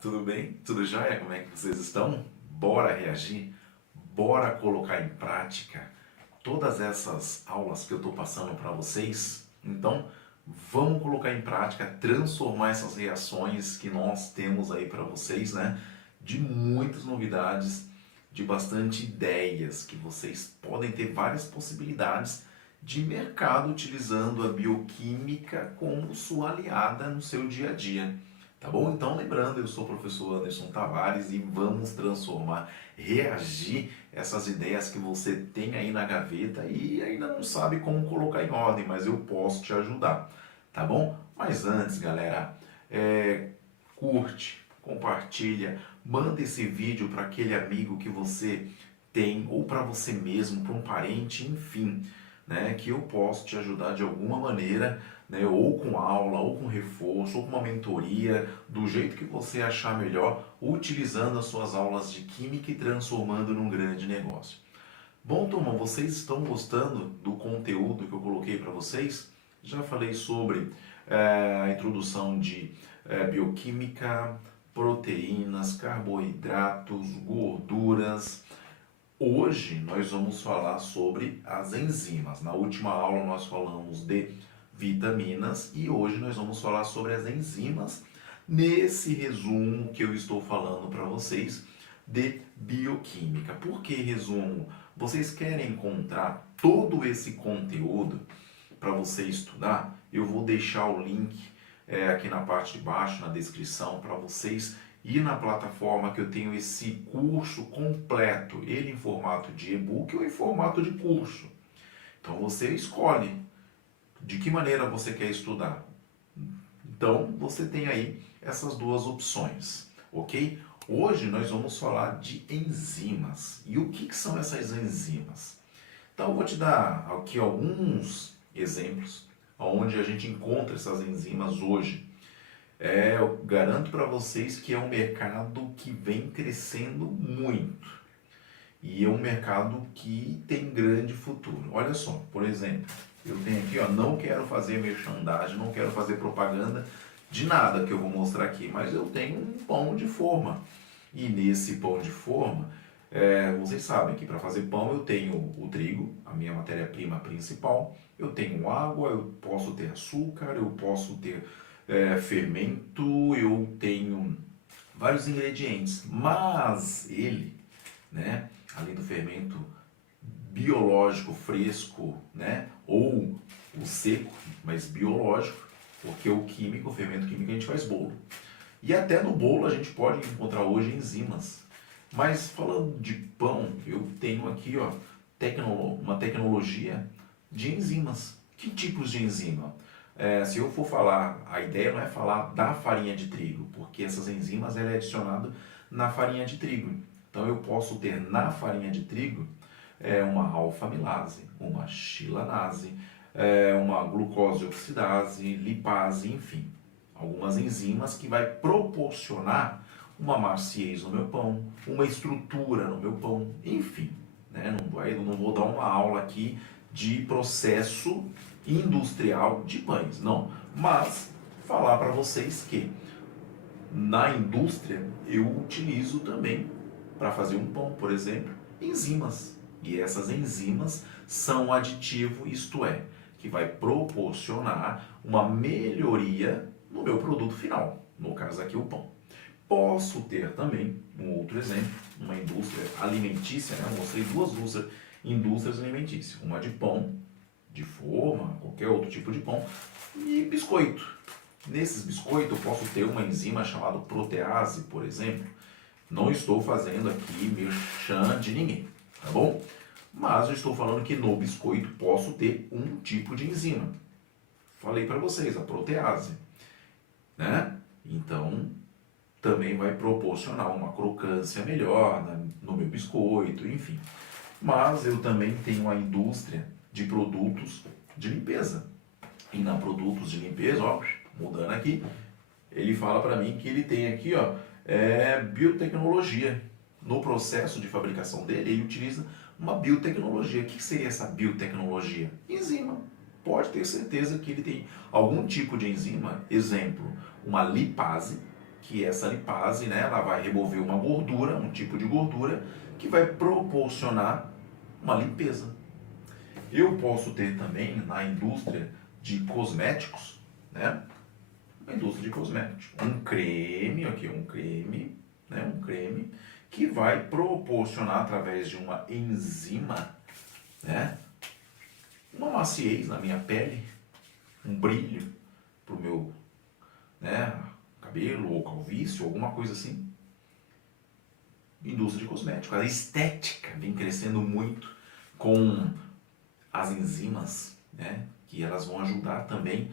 tudo bem? Tudo jóia? Como é que vocês estão? Bora reagir? Bora colocar em prática todas essas aulas que eu estou passando para vocês? Então, vamos colocar em prática, transformar essas reações que nós temos aí para vocês, né? De muitas novidades, de bastante ideias, que vocês podem ter várias possibilidades de mercado utilizando a bioquímica como sua aliada no seu dia a dia. Tá bom? Então, lembrando, eu sou o professor Anderson Tavares e vamos transformar, reagir essas ideias que você tem aí na gaveta e ainda não sabe como colocar em ordem, mas eu posso te ajudar, tá bom? Mas antes, galera, curte, compartilha, manda esse vídeo para aquele amigo que você tem ou para você mesmo, para um parente, enfim, né, que eu posso te ajudar de alguma maneira, né, ou com aula, ou com reforço, ou com uma mentoria, do jeito que você achar melhor, utilizando as suas aulas de química e transformando num grande negócio. Bom, turma, vocês estão gostando do conteúdo que eu coloquei para vocês? Já falei sobre a introdução de bioquímica, proteínas, carboidratos, gorduras. Hoje nós vamos falar sobre as enzimas. Na última aula nós falamos de vitaminas e hoje nós vamos falar sobre as enzimas nesse resumo que eu estou falando para vocês de bioquímica. Por que resumo? Vocês querem encontrar todo esse conteúdo para você estudar? Eu vou deixar o link aqui na parte de baixo, na descrição, para vocês ir na plataforma que eu tenho esse curso completo, ele em formato de e-book ou em formato de curso. Então você escolhe de que maneira você quer estudar. Então você tem aí essas duas opções, ok? Hoje nós vamos falar de enzimas. E o que são essas enzimas? Então eu vou te dar aqui alguns exemplos onde a gente encontra essas enzimas hoje. Eu garanto para vocês que é um mercado que vem crescendo muito. E é um mercado que tem grande futuro. Olha só, por exemplo, eu tenho aqui, ó, não quero fazer merchandising, não quero fazer propaganda de nada que eu vou mostrar aqui, mas eu tenho um pão de forma. E nesse pão de forma, vocês sabem que para fazer pão eu tenho o trigo, a minha matéria-prima principal, eu tenho água, eu posso ter açúcar, eu posso ter fermento, eu tenho vários ingredientes, mas ele, né, além do fermento biológico fresco, né, ou o seco, mas biológico, porque o químico, o fermento químico a gente faz bolo. E até no bolo a gente pode encontrar hoje enzimas. Mas falando de pão, eu tenho aqui, ó, uma tecnologia de enzimas. Que tipos de enzima? Se eu for falar, a ideia não é falar da farinha de trigo, porque essas enzimas ela é adicionada na farinha de trigo. Então eu posso ter na farinha de trigo uma alfa-amilase, uma xilanase, uma glucose oxidase, lipase, enfim. Algumas enzimas que vai proporcionar uma maciez no meu pão, uma estrutura no meu pão, enfim. Né? Não vou dar uma aula aqui de processo industrial de pães, não. Mas falar para vocês que na indústria eu utilizo também para fazer um pão, por exemplo, enzimas. E essas enzimas são aditivo, isto é, que vai proporcionar uma melhoria no meu produto final, no caso aqui o pão. Posso ter também um outro exemplo, uma indústria alimentícia, né? Eu mostrei duas indústrias alimentícias, uma de pão, de forma, qualquer outro tipo de pão, e biscoito. Nesses biscoitos eu posso ter uma enzima chamada protease, por exemplo. Não estou fazendo aqui merchan de ninguém, tá bom? Mas eu estou falando que no biscoito posso ter um tipo de enzima. Falei para vocês, a protease, né? Então, também vai proporcionar uma crocância melhor no meu biscoito, enfim. Mas eu também tenho a indústria de produtos de limpeza. E na produtos de limpeza, ó, mudando aqui, ele fala para mim que ele tem aqui, ó, biotecnologia. No processo de fabricação dele, ele utiliza uma biotecnologia. O que seria essa biotecnologia? Enzima. Pode ter certeza que ele tem algum tipo de enzima, exemplo, uma lipase, que essa lipase, né, ela vai remover uma gordura, um tipo de gordura, que vai proporcionar uma limpeza. Eu posso ter também na indústria de cosméticos, né, uma indústria de cosméticos, um creme, aqui um creme, né, um creme que vai proporcionar através de uma enzima, né, uma maciez na minha pele, um brilho para o meu, né, cabelo ou calvície, ou alguma coisa assim. Indústria de cosméticos. A estética vem crescendo muito com as enzimas, né, que elas vão ajudar também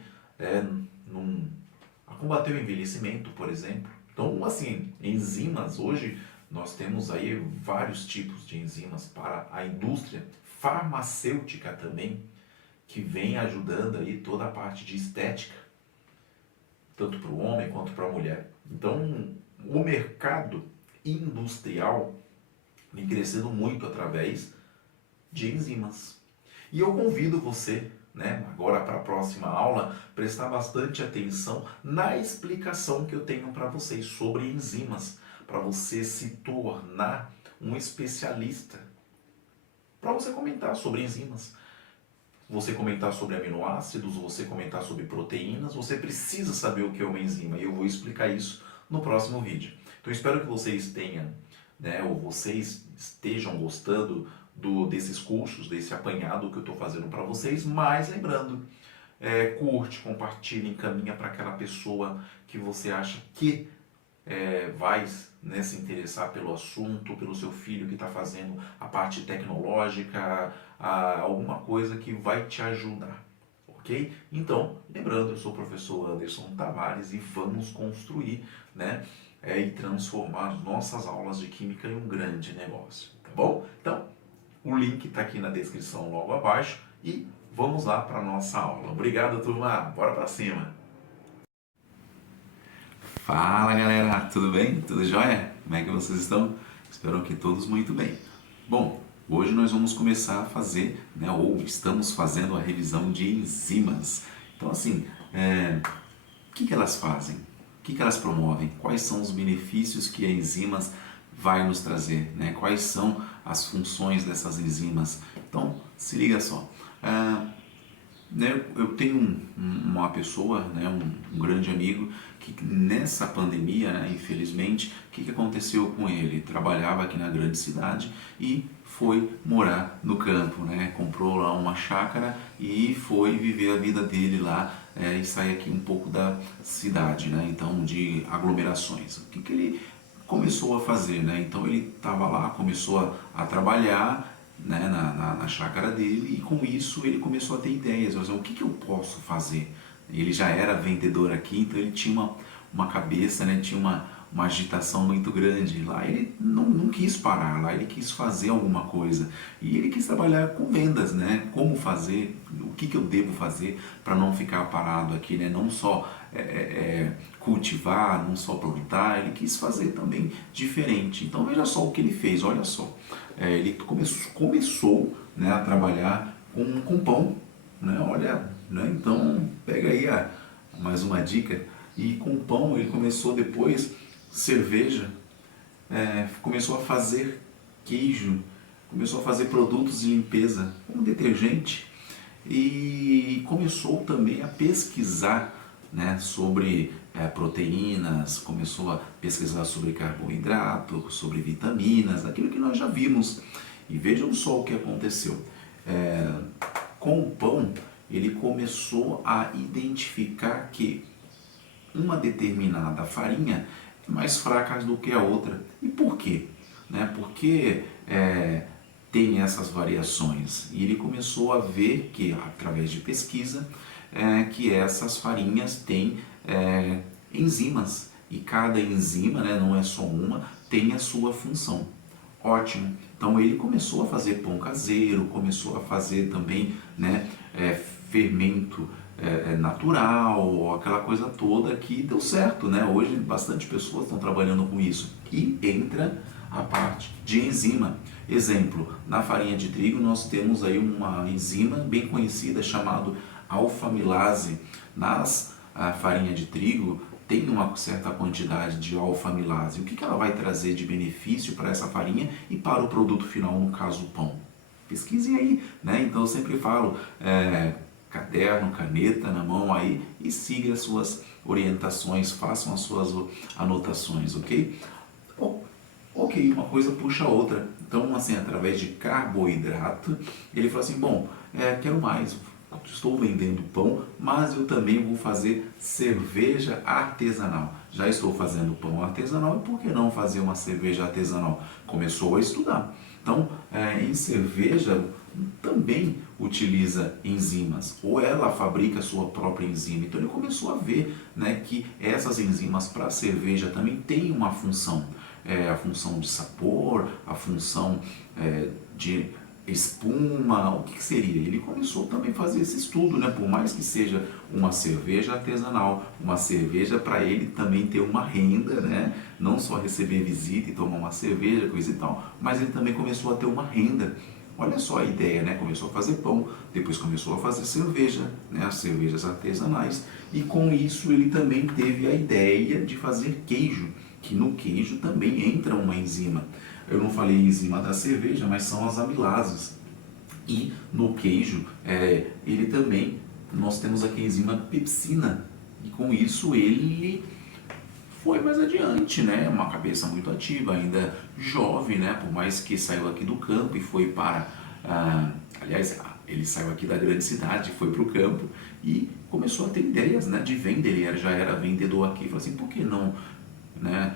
a combater o envelhecimento, por exemplo. Então, assim, enzimas, hoje nós temos aí vários tipos de enzimas para a indústria farmacêutica também, que vem ajudando aí toda a parte de estética, tanto para o homem quanto para a mulher. Então, o mercado industrial vem crescendo muito através de enzimas. E eu convido você, né, agora para a próxima aula, prestar bastante atenção na explicação que eu tenho para vocês sobre enzimas, para você se tornar um especialista, para você comentar sobre enzimas, você comentar sobre aminoácidos, você comentar sobre proteínas, você precisa saber o que é uma enzima e eu vou explicar isso no próximo vídeo. Então espero que vocês tenham, né, ou vocês estejam gostando desses cursos, desse apanhado que eu estou fazendo para vocês, mas lembrando, curte, compartilha, encaminha para aquela pessoa que você acha que vai, né, se interessar pelo assunto, pelo seu filho que está fazendo a parte tecnológica, alguma coisa que vai te ajudar, ok? Então, lembrando, eu sou o professor Anderson Tavares e vamos construir, né, e transformar nossas aulas de química em um grande negócio, tá bom? Então, o link está aqui na descrição logo abaixo e vamos lá para a nossa aula. Obrigado, turma. Bora para cima. Fala, galera. Tudo bem? Tudo jóia? Como é que vocês estão? Espero que todos muito bem. Bom, hoje nós vamos começar a fazer, né, ou estamos fazendo a revisão de enzimas. Então, assim, o que elas fazem? O que elas promovem? Quais são os benefícios que as enzimas vai nos trazer, né? Quais são as funções dessas enzimas? Então, se liga só. Né, eu tenho uma pessoa, né, um grande amigo, que nessa pandemia, né, infelizmente, o que aconteceu com ele? Trabalhava aqui na grande cidade e foi morar no campo, né? Comprou lá uma chácara e foi viver a vida dele lá, e sair aqui um pouco da cidade, né? Então, de aglomerações. O que ele começou a fazer, né? Então ele estava lá, começou a trabalhar, né, na chácara dele, e com isso ele começou a ter ideias. O que eu posso fazer? Ele já era vendedor aqui, então ele tinha uma cabeça, né, tinha uma agitação muito grande. Lá ele não quis parar, lá ele quis fazer alguma coisa. E ele quis trabalhar com vendas, né? Como fazer, o que eu devo fazer para não ficar parado aqui, né? Não só cultivar, não só plantar, ele quis fazer também diferente. Então veja só o que ele fez, olha só. Ele começou, né, a trabalhar com pão, né? Olha, né? Então pega aí mais uma dica. E com pão ele começou depois cerveja, começou a fazer queijo, começou a fazer produtos de limpeza como detergente e começou também a pesquisar, né, sobre proteínas, começou a pesquisar sobre carboidrato, sobre vitaminas, aquilo que nós já vimos. E vejam só o que aconteceu. Com o pão, ele começou a identificar que uma determinada farinha é mais fraca do que a outra. E por quê? Porque tem essas variações. E ele começou a ver que, através de pesquisa, que essas farinhas têm enzimas. E cada enzima, né, não é só uma, tem a sua função. Ótimo. Então ele começou a fazer pão caseiro, começou a fazer também, né, fermento natural, aquela coisa toda que deu certo, né? Hoje bastante pessoas estão trabalhando com isso. E entra a parte de enzima. Exemplo, na farinha de trigo nós temos aí uma enzima bem conhecida chamada alfa-amilase. A farinha de trigo tem uma certa quantidade de alfa-amilase. O que ela vai trazer de benefício para essa farinha e para o produto final, no caso o pão? Pesquisem aí, né? Então eu sempre falo, caderno, caneta na mão aí e siga as suas orientações, façam as suas anotações, ok? Ok, uma coisa puxa a outra. Então, assim, através de carboidrato, ele falou assim, bom, quero mais, estou vendendo pão, mas eu também vou fazer cerveja artesanal. Já estou fazendo pão artesanal, e por que não fazer uma cerveja artesanal? Começou a estudar. Então, em cerveja também utiliza enzimas, ou ela fabrica a sua própria enzima. Então ele começou a ver, né, que essas enzimas para a cerveja também têm uma função. A função de sabor, a função de espuma, o que seria? Ele começou também a fazer esse estudo, né? Por mais que seja uma cerveja artesanal, uma cerveja para ele também ter uma renda, né? Não só receber visita e tomar uma cerveja, coisa e tal, mas ele também começou a ter uma renda. Olha só a ideia, né? Começou a fazer pão, depois começou a fazer cerveja, né? As cervejas artesanais, e com isso ele também teve a ideia de fazer queijo, que no queijo também entra uma enzima. Eu não falei enzima da cerveja, mas são as amilases. E no queijo, ele também, nós temos aqui a enzima pepsina, e com isso ele foi mais adiante, né? Uma cabeça muito ativa, ainda jovem, né? Por mais que saiu aqui do campo e foi para... aliás, ele saiu aqui da grande cidade, foi para o campo e começou a ter ideias, né, de venda. Ele já era vendedor aqui, falou assim, por que não, né,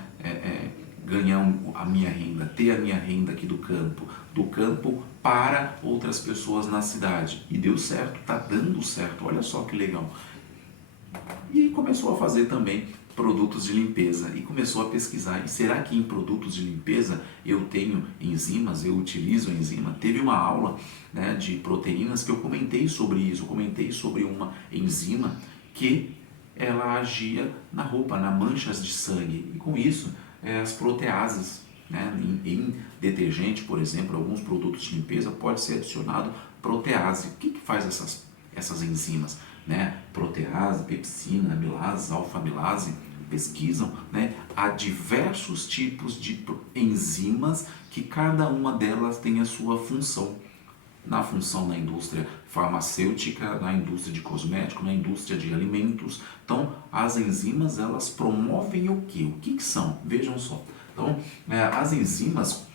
ganhar a minha renda, ter a minha renda aqui do campo para outras pessoas na cidade. E deu certo, tá dando certo, olha só que legal. E começou a fazer também produtos de limpeza e começou a pesquisar, e será que em produtos de limpeza eu tenho enzimas, eu utilizo enzima? Teve uma aula, né, de proteínas que eu comentei sobre isso, eu comentei sobre uma enzima que ela agia na roupa, nas manchas de sangue, e com isso as proteases, né, em detergente, por exemplo, alguns produtos de limpeza pode ser adicionado protease. O que faz essas enzimas? Né? Protease, pepsina, amilase, alfa-amilase, pesquisam, né? Há diversos tipos de enzimas que cada uma delas tem a sua função. Na função na indústria farmacêutica, na indústria de cosméticos, na indústria de alimentos. Então, as enzimas, elas promovem o quê? O que são? Vejam só. Então, as enzimas,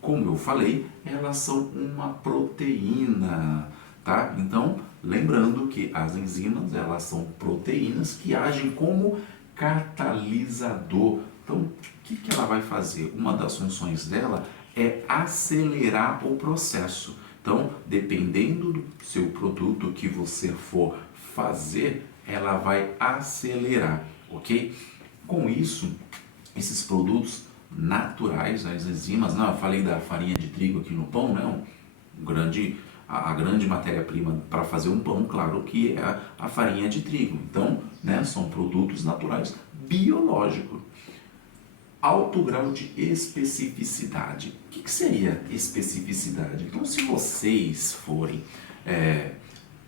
como eu falei, elas são uma proteína, tá? Então, lembrando que as enzimas, elas são proteínas que agem como catalisador. Então, o que ela vai fazer? Uma das funções dela é acelerar o processo. Então, dependendo do seu produto que você for fazer, ela vai acelerar, ok? Com isso, esses produtos naturais, as enzimas, não, eu falei da farinha de trigo aqui no pão, né? A grande matéria-prima para fazer um pão, claro que é a farinha de trigo. Então, né, são produtos naturais biológicos. Alto grau de especificidade. O que seria especificidade? Então, se vocês forem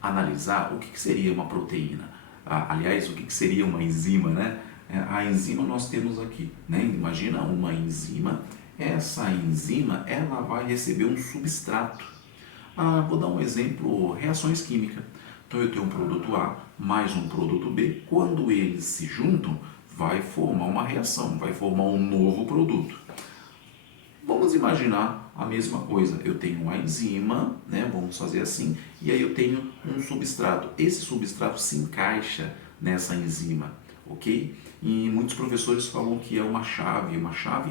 analisar o que seria uma proteína, aliás, o que seria uma enzima, né? A enzima nós temos aqui, né? Imagina uma enzima, essa enzima ela vai receber um substrato. Vou dar um exemplo, reações químicas. Então eu tenho um produto A mais um produto B, quando eles se juntam, vai formar uma reação, vai formar um novo produto. Vamos imaginar a mesma coisa, eu tenho uma enzima, né, vamos fazer assim, e aí eu tenho um substrato. Esse substrato se encaixa nessa enzima, ok? E muitos professores falam que é uma chave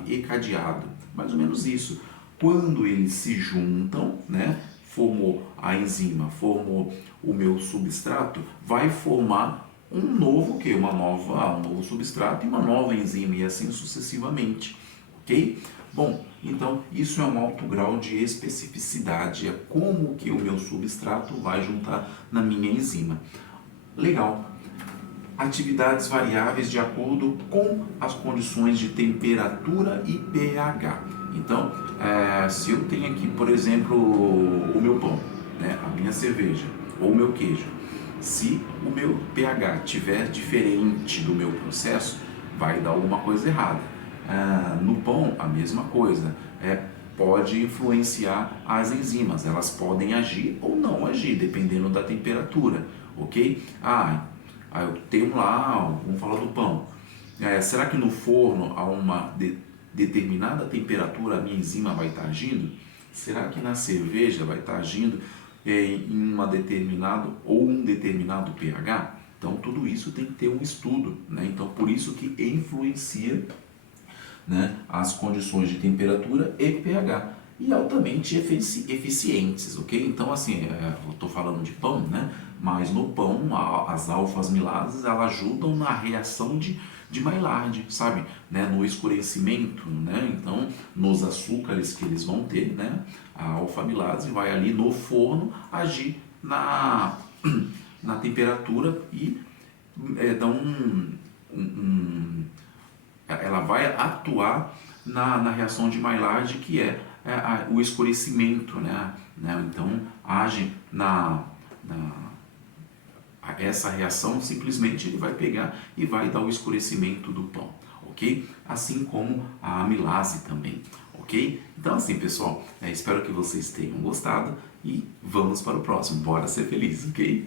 e cadeado, mais ou menos isso. Quando eles se juntam, né, formou a enzima, formou o meu substrato, vai formar um novo um novo substrato e uma nova enzima, e assim sucessivamente, ok? Bom, então isso é um alto grau de especificidade, é como que o meu substrato vai juntar na minha enzima. Legal. Atividades variáveis de acordo com as condições de temperatura e pH. Então, se eu tenho aqui, por exemplo, o meu pão, né, a minha cerveja ou o meu queijo, se o meu pH estiver diferente do meu processo, vai dar alguma coisa errada. No pão, a mesma coisa. Pode influenciar as enzimas, elas podem agir ou não agir, dependendo da temperatura, ok? Eu tenho lá, vamos falar do pão. Será que no forno, a uma determinada temperatura, a minha enzima vai estar agindo? Será que na cerveja vai estar agindo em uma determinado ou um determinado pH? Então tudo isso tem que ter um estudo, né? Então por isso que influencia, né, as condições de temperatura e pH e altamente eficientes, ok? Então assim, eu estou falando de pão, né? Mas no pão as alfa-amilases elas ajudam na reação de Maillard, sabe? Né? No escurecimento, né? Então nos açúcares que eles vão ter, né? A alfa-amilase vai ali no forno agir na temperatura e dá ela vai atuar na reação de Maillard, que o escurecimento, né? Então age essa reação, simplesmente ele vai pegar e vai dar o escurecimento do pão, ok? Assim como a amilase também, ok? Então assim, pessoal, espero que vocês tenham gostado e vamos para o próximo. Bora ser feliz, ok?